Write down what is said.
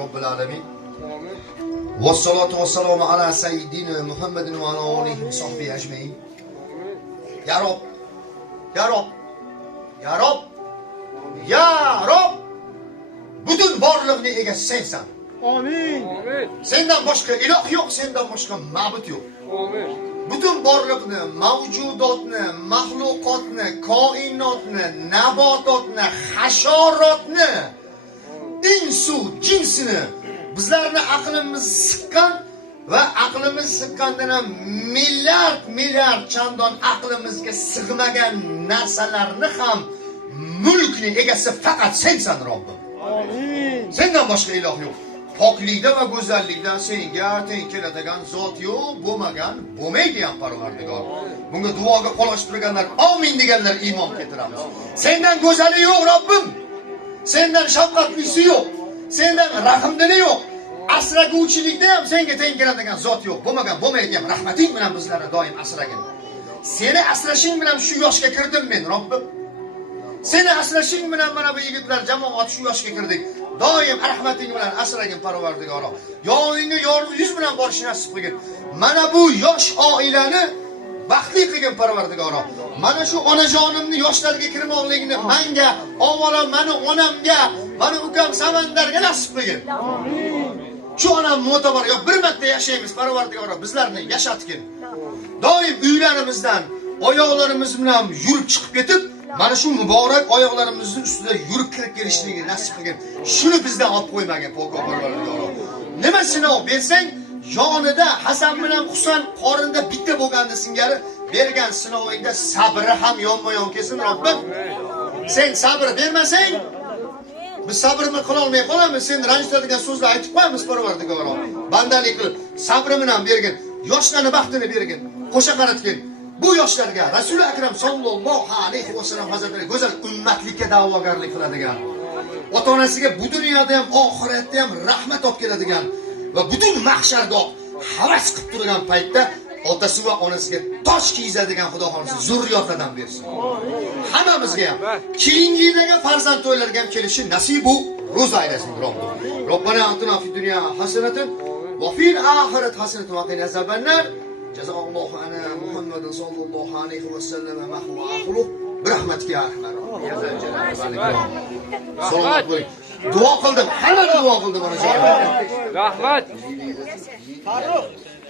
robbil alamin. Vassalatu vassalamu ala sayyidina Muhammadin va ala alihi va sahbihi ajmain. Ya Rob, ya Rob, ya Rob, ya Rob. Butun borliqni egasi sensan. Amin. Sendan boshqa iloh yo'q, sendan boshqa ma'bud yo'q. Amin. Butun borliqni, mavjudotni, mahluqotni, koinotni, nabototni, hasharotni, insu jinsini bizlarni aqlimiz siqqan va aqlimiz siqqandan ham milliard chandon aqlimizga sig'magan narsalarni ham mulkni egasi faqat sensan Robbim. Amin. Sendan boshqa iloh yo'q. Poklikda va go'zallikda senga teng keladigan zot yo'q, bo'lmagan, bo'lmaydi ham Parvardigor. Bunga duoga qo'l ochib turganlar, amin deganlar iymon keltiramiz. Sendan go'zali yo'q Robbim. Sendan shafqatlisi yo'q. Sendan rahmdili yo'q. Asraguvchilikda ham senga teng keladigan zot yo'q. Bo'lmagan, bo'lmaydi ham. Rahmating bilan bizlarni doim asragin. Seni asrashing bilan shu yoshga kirdim men, Robbim. Seni asrashing bilan mana bu yigitlar jamoat shu yoshga kirdik. Doim rahmating bilan asragin Parvardigor. Yo'lingga yorug' yuz bilan borishni nasib qilgin. Mana bu yosh oilani baxtli qilgin Parvardigor. Mana shu onajonimni yoshlarga kirmoqligini menga, avvalo meni onamga, meni ukam Samandarga nasib qilgin. Shu onam mo'tabar yo bir marta yashaymiz Parvardigor, bizlarni yashatgin. Doim uylarimizdan oyoqlarimiz bilan yurib chiqib ketib, mana shu muborak oyoqlarimizning ustida yurib kirib kelishligini nasib qilgin. Shuni bizdan olib qo'ymagin Parvardigor. Nima sinov bersang, yonida Hasan bilan Husan qorinda bitta bo'lganda singari bergan sinovingda sabri ham yonma-yon kelsin Robbim. Sen sabr bermasang, biz sabrni qila olmay qolamiz. Sen ranjitadigan so'zlar aytib qo'yamiz Parvardigor. Bandalik qilib, sabri bilan bergin, yoshlarni baxtini bergin, qo'sha qaratgin. Bu yoshlarga Rasul Akram sallallohu alayhi vasallam hazratlari go'zal ummatlikka da'vogarlik qiladigan, ota-onasiga bu dunyoda ham oxiratda ham rahmat olib keladigan va butun mahsharda havas qilib turgan paytda otasi va onasiga tosh kiygizadigan Xudo xolisi zurriyotlardan bersin. Hammamizga ham keyingi yildagi farzand to'ylariga ham kelishi nasibu ro'za aylasin Robbim. Robbana atina fid dunya hasanatan va fil oxirati hasanatan va qina azabannar. Jazallohu ana Muhammad sallallohu alayhi va sallam mahvu akhluq birahmatika ya rahman. Salomat bo'ling. Duo qildim, hamma duo qildi mana shu. Rahmat.